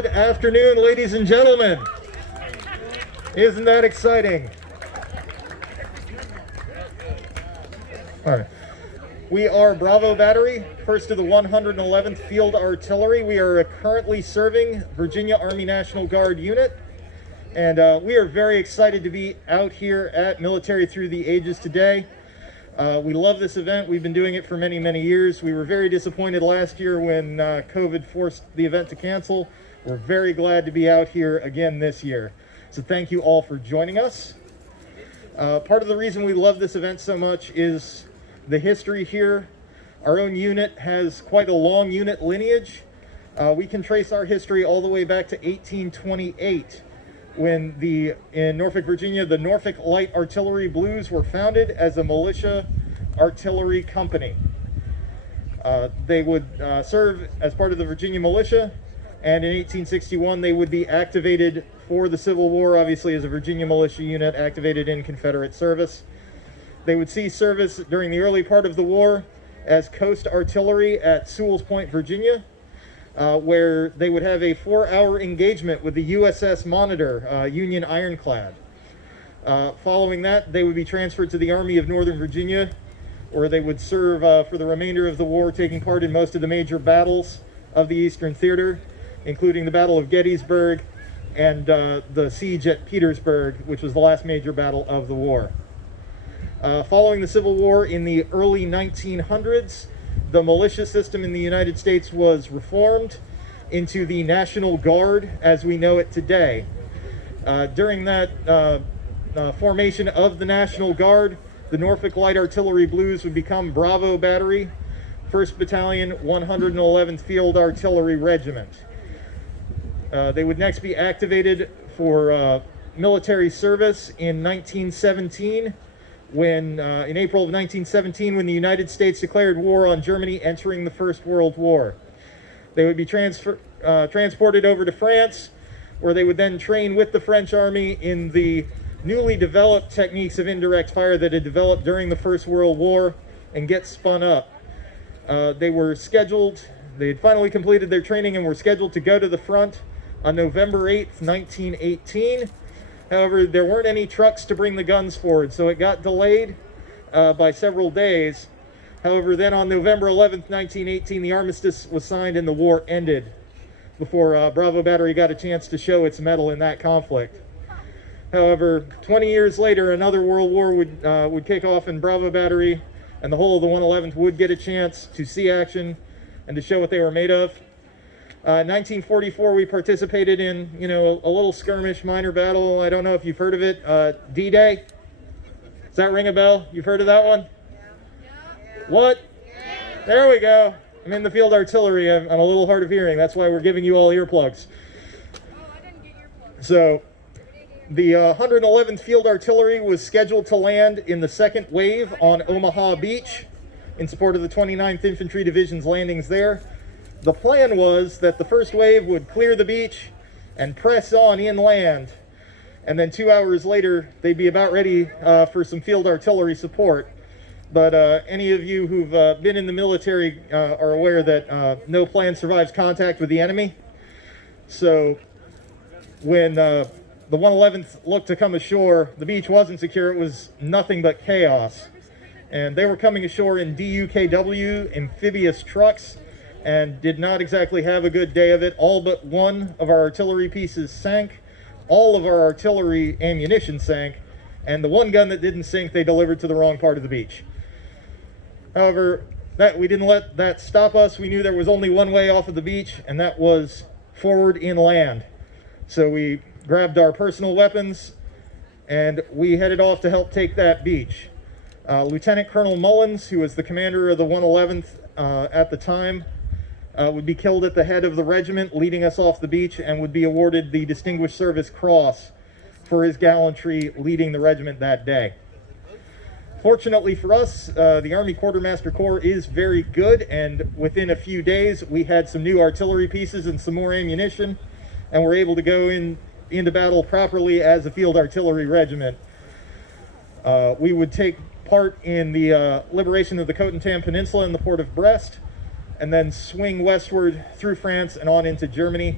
Good afternoon, ladies and gentlemen. Isn't that exciting? All right. We are Bravo Battery, 1st of the 111th Field Artillery. We are currently serving Virginia Army National Guard unit, and we are very excited to be out here at Military Through the Ages today. We love this event. We've been doing it for many, many years. We were very disappointed last year when COVID forced the event to cancel. We're very glad to be out here again this year. So thank you all for joining us. Part of the reason we love this event so much is the history here. Our own unit has quite a long unit lineage. We can trace our history all the way back to 1828 when in Norfolk, Virginia, the Norfolk Light Artillery Blues were founded as a militia artillery company. They would serve as part of the Virginia militia, and in 1861 they would be activated for the Civil War, obviously as a Virginia militia unit activated in Confederate service. They would see service during the early part of the war as coast artillery at Sewell's Point, Virginia, where they would have a 4-hour engagement with the USS Monitor, Union ironclad. Following that, they would be transferred to the Army of Northern Virginia, where they would serve for the remainder of the war, taking part in most of the major battles of the Eastern Theater, including the Battle of Gettysburg and the siege at Petersburg, which was the last major battle of the war. Following the Civil War in the early 1900s, the militia system in the United States was reformed into the National Guard as we know it today. During that formation of the National Guard, the Norfolk Light Artillery Blues would become Bravo Battery, 1st Battalion, 111th Field Artillery Regiment. They would next be activated for military service in 1917, when in April of 1917, when the United States declared war on Germany, entering the First World War. They would be transported over to France, where they would then train with the French Army in the newly developed techniques of indirect fire that had developed during the First World War and get spun up. They had finally completed their training and were scheduled to go to the front on November 8th, 1918. However, there weren't any trucks to bring the guns forward, so it got delayed by several days. However, then on November 11th, 1918, the armistice was signed and the war ended before Bravo Battery got a chance to show its mettle in that conflict. However, 20 years later, another world war would kick off, and Bravo Battery and the whole of the 111th would get a chance to see action and to show what they were made of. 1944, we participated in, a little skirmish, minor battle. I don't know if you've heard of it. D-Day? Does that ring a bell? You've heard of that one? Yeah. What? Yeah. There we go. I'm in the field artillery. I'm a little hard of hearing. That's why we're giving you all earplugs. Oh, I didn't get earplugs. So, the 111th Field Artillery was scheduled to land in the second wave on Omaha Beach in support of the 29th Infantry Division's landings there. The plan was that the first wave would clear the beach and press on inland, and then 2 hours later they'd be about ready for some field artillery support. But any of you who've been in the military are aware that no plan survives contact with the enemy. So when the 111th looked to come ashore, the beach wasn't secure. It was nothing but chaos. And they were coming ashore in DUKW amphibious trucks, and did not exactly have a good day of it. All but one of our artillery pieces sank. All of our artillery ammunition sank. And the one gun that didn't sink, they delivered to the wrong part of the beach. However, we didn't let that stop us. We knew there was only one way off of the beach, and that was forward inland. So we grabbed our personal weapons, and we headed off to help take that beach. Lieutenant Colonel Mullins, who was the commander of the 111th at the time, would be killed at the head of the regiment, leading us off the beach, and would be awarded the Distinguished Service Cross for his gallantry leading the regiment that day. Fortunately for us, the Army Quartermaster Corps is very good, and within a few days we had some new artillery pieces and some more ammunition, and were able to go into battle properly as a field artillery regiment. We would take part in the liberation of the Cotentin Peninsula in the port of Brest, and then swing westward through France and on into Germany.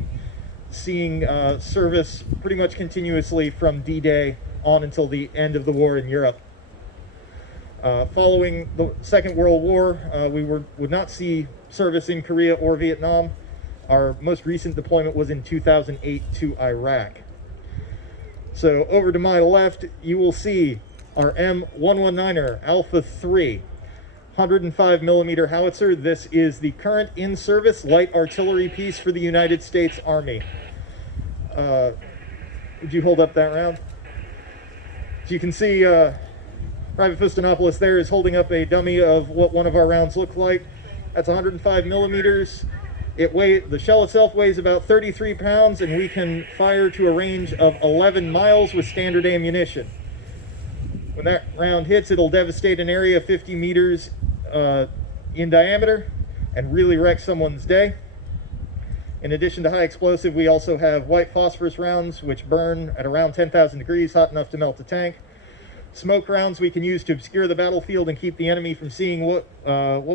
seeing service pretty much continuously from D-Day on until the end of the war in Europe. Following the Second World War, we would not see service in Korea or Vietnam. Our most recent deployment was in 2008 to Iraq. So over to my left, you will see our M119er Alpha 3 105 millimeter howitzer. This is the current in-service light artillery piece for the United States Army. Would you hold up that round? As you can see, Private Fistonopoulos there is holding up a dummy of what one of our rounds look like. That's 105 millimeters. The shell itself weighs about 33 pounds, and we can fire to a range of 11 miles with standard ammunition. When that round hits, it'll devastate an area 50 meters in diameter and really wreck someone's day. In addition to high explosive, we also have white phosphorus rounds, which burn at around 10,000 degrees, hot enough to melt a tank. Smoke rounds we can use to obscure the battlefield and keep the enemy from seeing what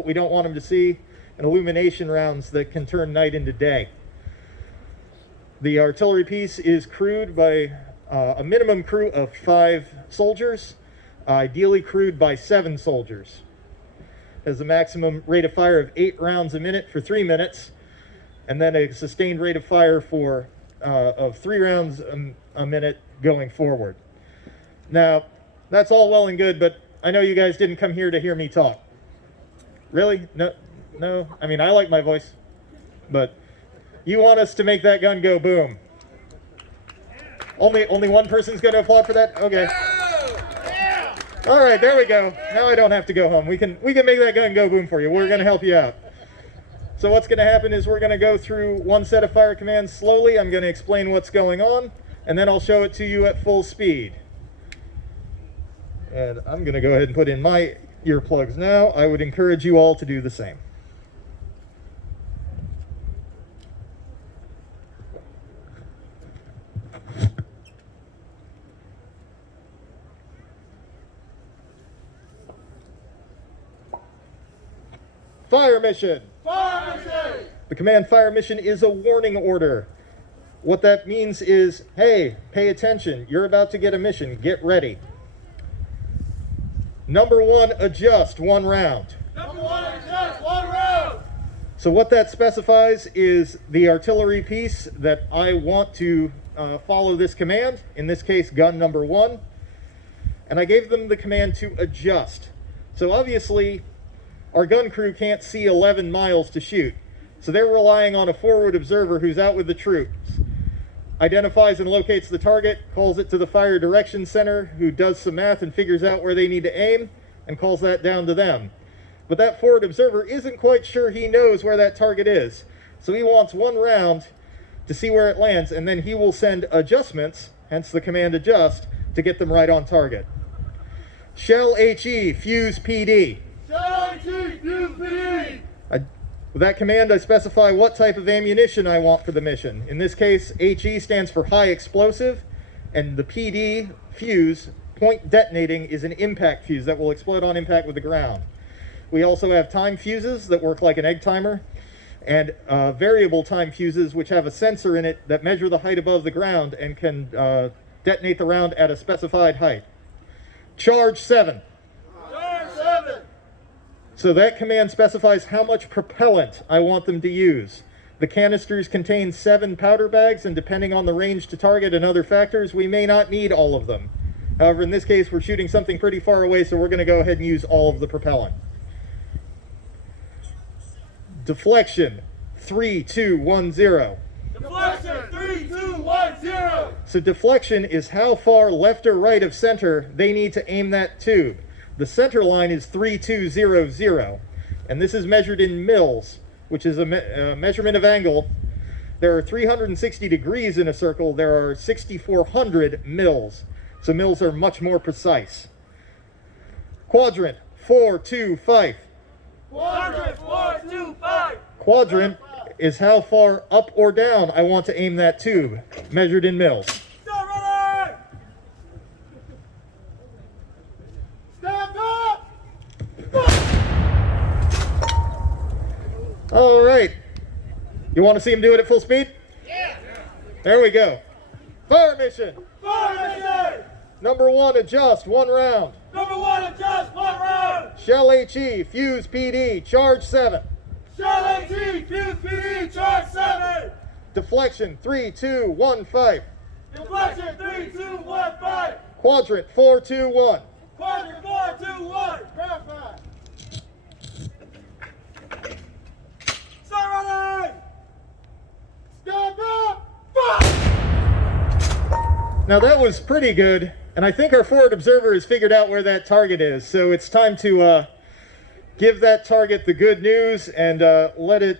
we don't want them to see. And illumination rounds that can turn night into day. The artillery piece is crewed by a minimum crew of 5 soldiers, ideally crewed by 7 soldiers. Has a maximum rate of fire of 8 rounds a minute for 3 minutes, and then a sustained rate of fire of 3 rounds a minute going forward. Now, that's all well and good, but I know you guys didn't come here to hear me talk. Really? No, I mean, I like my voice, but you want us to make that gun go boom. Only one person's going to applaud for that? Okay. All right, there we go. Now I don't have to go home. We can make that gun go boom for you. We're going to help you out. So what's going to happen is we're going to go through one set of fire commands slowly. I'm going to explain what's going on, and then I'll show it to you at full speed. And I'm going to go ahead and put in my earplugs now. I would encourage you all to do the same. Fire mission! Fire mission! The command fire mission is a warning order. What that means is, hey, pay attention. You're about to get a mission. Get ready. Number 1, adjust 1 round. Number 1, adjust 1 round. So what that specifies is the artillery piece that I want to follow this command, in this case, gun number 1. And I gave them the command to adjust. So obviously, our gun crew can't see 11 miles to shoot. So they're relying on a forward observer who's out with the troops. Identifies and locates the target, calls it to the fire direction center, who does some math and figures out where they need to aim, and calls that down to them. But that forward observer isn't quite sure he knows where that target is. So he wants 1 round to see where it lands, and then he will send adjustments, hence the command adjust, to get them right on target. Shell HE, fuse PD. Shell HE, fuse PD. With that command, I specify what type of ammunition I want for the mission. In this case, HE stands for high explosive, and the PD, fuse, point detonating, is an impact fuse that will explode on impact with the ground. We also have time fuses that work like an egg timer, and variable time fuses which have a sensor in it that measure the height above the ground and can detonate the round at a specified height. Charge 7. Charge 7. So that command specifies how much propellant I want them to use. The canisters contain 7 powder bags, and depending on the range to target and other factors, we may not need all of them. However, in this case, we're shooting something pretty far away, so we're going to go ahead and use all of the propellant. Deflection, 3, 2, 1, 0. Deflection, 3, 2, 1, 0. So deflection is how far left or right of center they need to aim that tube. The center line is 3200, and this is measured in mils, which is a measurement of angle. There are 360 degrees in a circle. There are 6,400 mils, so mils are much more precise. Quadrant, 4, 2, 5. Quadrant, 4, 2, 5. Quadrant is how far up or down I want to aim that tube, measured in mils. Stop running! Stand up! All right. You want to see him do it at full speed? Yeah. There we go. Fire mission. Fire mission. Number 1, adjust 1 round. Number 1, adjust 1 round. Shell HE, fuse PD, charge 7. Shell AT, fuse PD, charge 7. Deflection 3, 2, 1, 5. Deflection 3, 2, 1, 5. Quadrant 4, 2, 1. Quadrant 4, 2, 1. Verify. Start running. Stand up. Fire. Now that was pretty good, and I think our forward observer has figured out where that target is. So it's time to give that target the good news and let it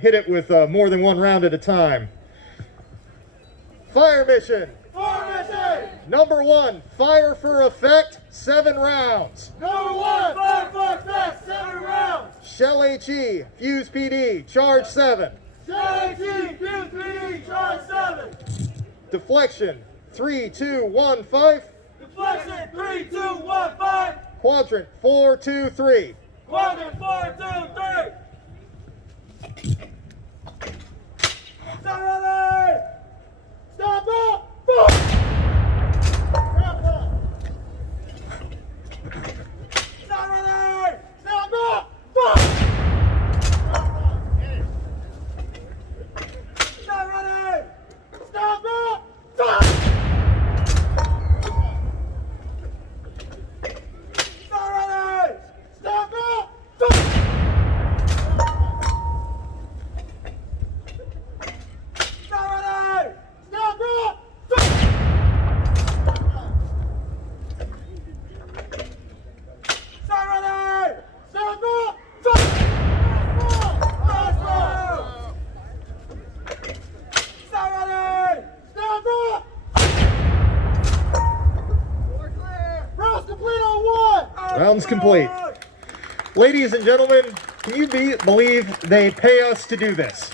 hit it with more than 1 round at a time. Fire mission. Fire mission. Number 1, fire for effect, 7 rounds. Number 1, fire for effect, 7 rounds. Shell HE, fuse PD, charge 7. Shell AT, fuse PD, charge 7. Deflection 3, 2, 1, 5. Deflection 3, 2, 1, 5. Quadrant 4, 2, 3. Quadrant 4, 2, 3. Start running. Stop up. Fire. Start running. Stop up. Fire. Start running. Stop up. Fire. Start running. Stop up. Fire. Start running. Stop up. Fire. Start running. Stop up. Fire. Start running. Stop up. Round's complete on 1. Round's complete. Ladies and gentlemen, can you believe they pay us to do this?